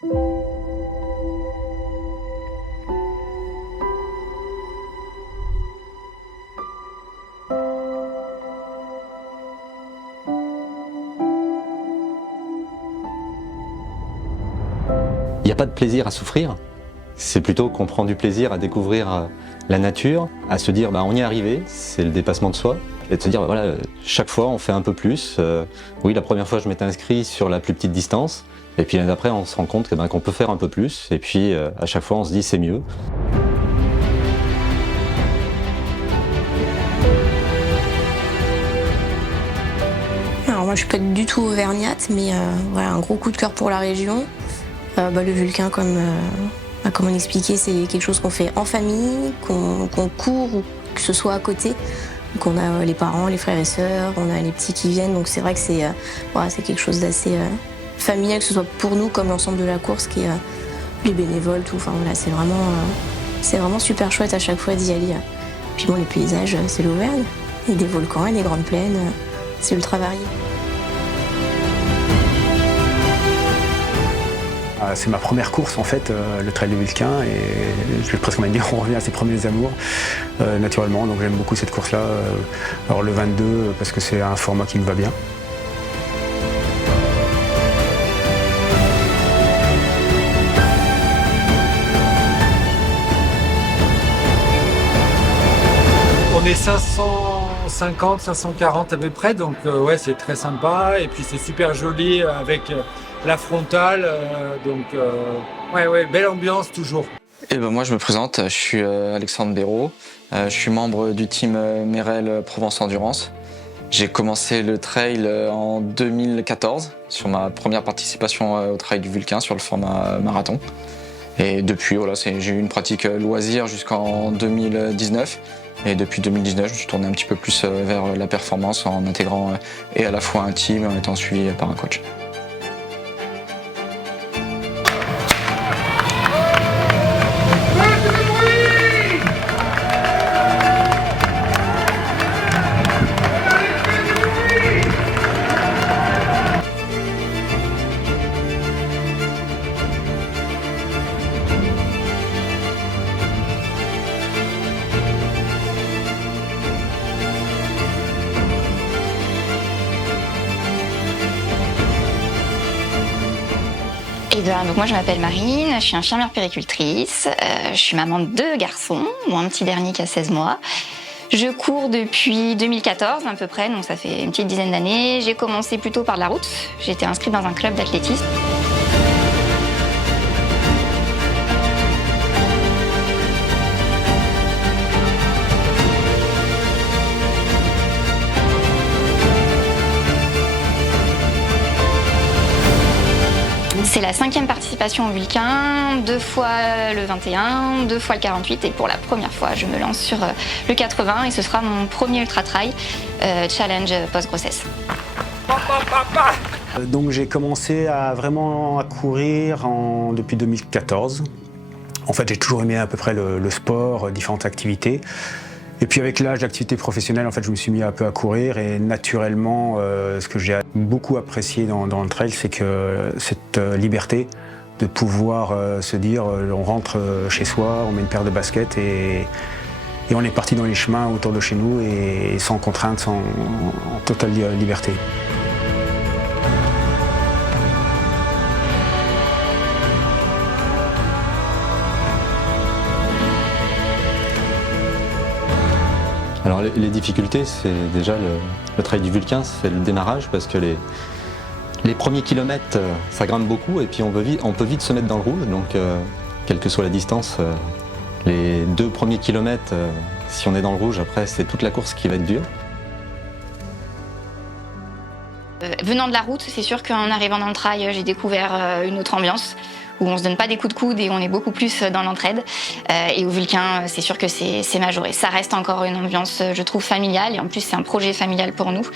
Il n'y a pas de plaisir à souffrir, c'est plutôt qu'on prend du plaisir à découvrir la nature, à se dire on y est arrivé, c'est le dépassement de soi, et de se dire voilà, chaque fois on fait un peu plus. Oui, la première fois je m'étais inscrit sur la plus petite distance, et puis l'année d'après on se rend compte qu'on peut faire un peu plus, et puis à chaque fois on se dit c'est mieux. Alors moi je suis pas du tout auvergnate, mais voilà, un gros coup de cœur pour la région. Le Vulcain, comme on expliquait, c'est quelque chose qu'on fait en famille, qu'on court ou que ce soit à côté. Donc on a les parents, les frères et sœurs, on a les petits qui viennent, donc c'est vrai que c'est quelque chose d'assez familial, que ce soit pour nous comme l'ensemble de la course, qui est les bénévoles, tout. Enfin voilà, c'est vraiment super chouette à chaque fois d'y aller. Puis bon, les paysages, c'est l'Auvergne, il y a des volcans, il y a des grandes plaines, c'est ultra varié. C'est ma première course en fait, le trail du Vulcain, et je vais presque dire on revient à ses premiers amours naturellement, donc j'aime beaucoup cette course là. Alors le 22 parce que c'est un format qui me va bien. On est 550, 540 à peu près, donc ouais, c'est très sympa, et puis c'est super joli avec la frontale, ouais, belle ambiance toujours. Moi je me présente, je suis Alexandre Béraud, je suis membre du team Merrell Provence Endurance. J'ai commencé le trail en 2014 sur ma première participation au trail du Vulcain sur le format marathon. Et depuis, voilà, j'ai eu une pratique loisir jusqu'en 2019. Et depuis 2019, je me suis tourné un petit peu plus vers la performance en intégrant et à la fois un team et en étant suivi par un coach. Donc moi je m'appelle Marine, je suis infirmière puéricultrice, je suis maman de 2 garçons, un petit dernier qui a 16 mois. Je cours depuis 2014 à peu près, donc ça fait une petite dizaine d'années. J'ai commencé plutôt par de la route, j'ai été inscrite dans un club d'athlétisme. C'est la 5e participation au Vulcain, 2 fois le 21, 2 fois le 48, et pour la première fois je me lance sur le 80 et ce sera mon premier ultra-trail challenge post-grossesse. Donc j'ai commencé à vraiment courir depuis 2014. En fait j'ai toujours aimé à peu près le sport, différentes activités. Et puis avec l'âge d'activité professionnelle, en fait, je me suis mis un peu à courir, et naturellement, ce que j'ai beaucoup apprécié dans le trail, c'est que cette liberté de pouvoir se dire, on rentre chez soi, on met une paire de baskets et on est parti dans les chemins autour de chez nous, et sans contrainte, en totale liberté. Alors les difficultés, c'est déjà le trail du Vulcain, c'est le démarrage, parce que les premiers kilomètres, ça grimpe beaucoup, et puis on peut vite se mettre dans le rouge, donc quelle que soit la distance, les 2 premiers kilomètres, si on est dans le rouge, après c'est toute la course qui va être dure. Venant de la route, c'est sûr qu'en arrivant dans le trail, j'ai découvert une autre ambiance, où on se donne pas des coups de coude et on est beaucoup plus dans l'entraide. Et au Vulcain, c'est sûr que c'est majoré. Ça reste encore une ambiance, je trouve, familiale, et en plus c'est un projet familial pour nous.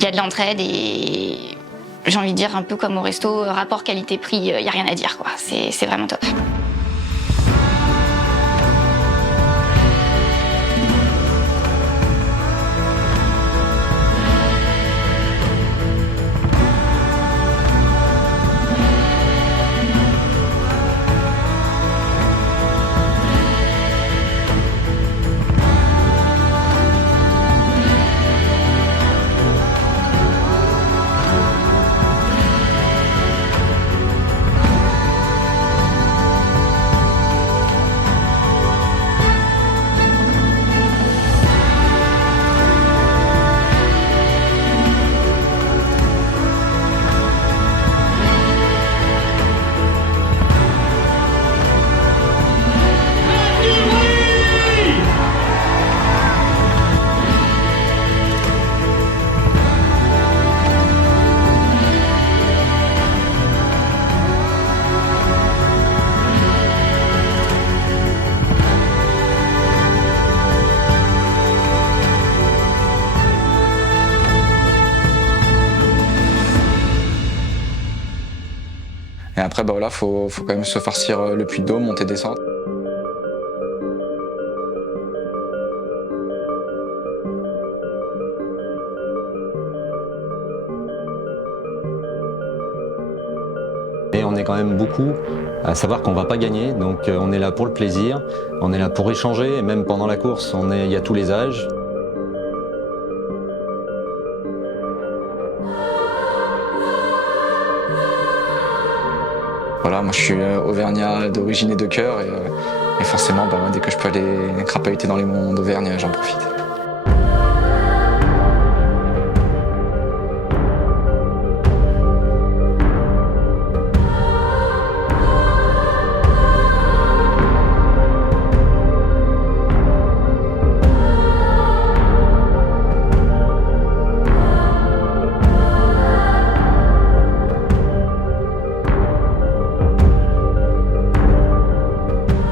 Il y a de l'entraide et j'ai envie de dire un peu comme au resto, rapport qualité-prix, il n'y a rien à dire, quoi. C'est vraiment top. Et après, bah voilà, faut quand même se farcir le Puy-de-Dôme, monter, descendre. Et on est quand même beaucoup à savoir qu'on va pas gagner, donc on est là pour le plaisir, on est là pour échanger, et même pendant la course, il y a tous les âges. Voilà, moi je suis auvergnat d'origine et de cœur, et forcément, bah, dès que je peux aller crapahuter dans les monts d'Auvergne, j'en profite.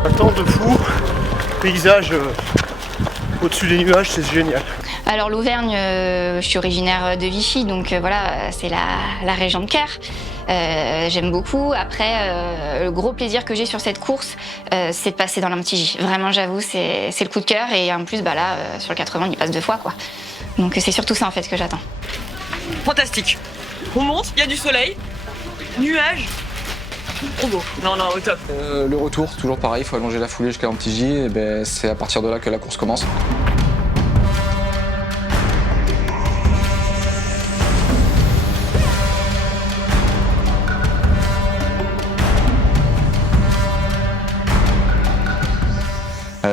Un temps de fou, paysage au-dessus des nuages, c'est génial. Alors l'Auvergne, je suis originaire de Vichy, donc voilà, c'est la région de cœur. J'aime beaucoup. Après, le gros plaisir que j'ai sur cette course, c'est de passer dans l'Ain-Petit-Gy. Vraiment, j'avoue, c'est le coup de cœur. Et en plus, bah là, sur le 80, on y passe 2 fois, quoi. Donc c'est surtout ça en fait que j'attends. Fantastique. On monte, il y a du soleil, nuages. Trop beau. Non, au top. Le retour, toujours pareil, il faut allonger la foulée jusqu'à l'Ain-Petit-Gy, et ben, c'est à partir de là que la course commence.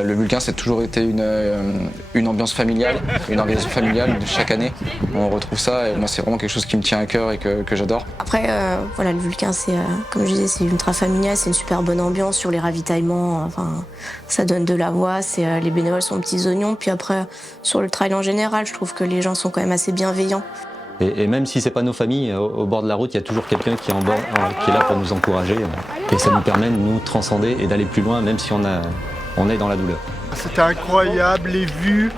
Le Vulcain, c'est toujours été une ambiance familiale, une organisation familiale de chaque année. On retrouve ça et moi, c'est vraiment quelque chose qui me tient à cœur et que j'adore. Après, voilà, le Vulcain, c'est, comme je disais, c'est ultra familial, c'est une super bonne ambiance sur les ravitaillements. Enfin, ça donne de la voix, les bénévoles sont petits oignons. Puis après, sur le trail en général, je trouve que les gens sont quand même assez bienveillants. Et même si c'est pas nos familles, au bord de la route, il y a toujours quelqu'un qui est en bord, qui est là pour nous encourager. Et ça nous permet de nous transcender et d'aller plus loin, même si on est dans la douleur. C'était incroyable, les vues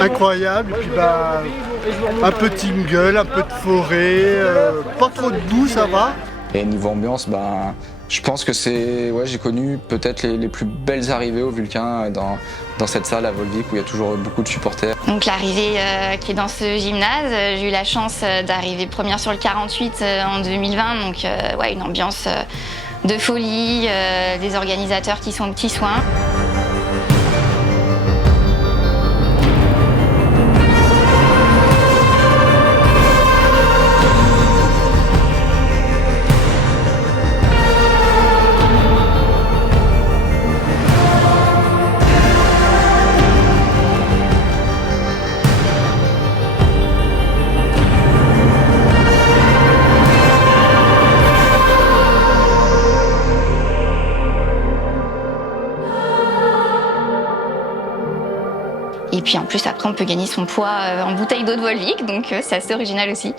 incroyables, et puis bah, un peu de tingle, un peu de forêt, pas trop de boue, ça va. Et niveau ambiance, bah, je pense que j'ai connu peut-être les plus belles arrivées au Vulcain dans cette salle à Volvic où il y a toujours beaucoup de supporters. Donc l'arrivée qui est dans ce gymnase, j'ai eu la chance d'arriver première sur le 48 en 2020, donc ouais, une ambiance de folie, des organisateurs qui sont aux petits soins. Et puis en plus, après, on peut gagner son poids en bouteille d'eau de Volvic, donc c'est assez original aussi.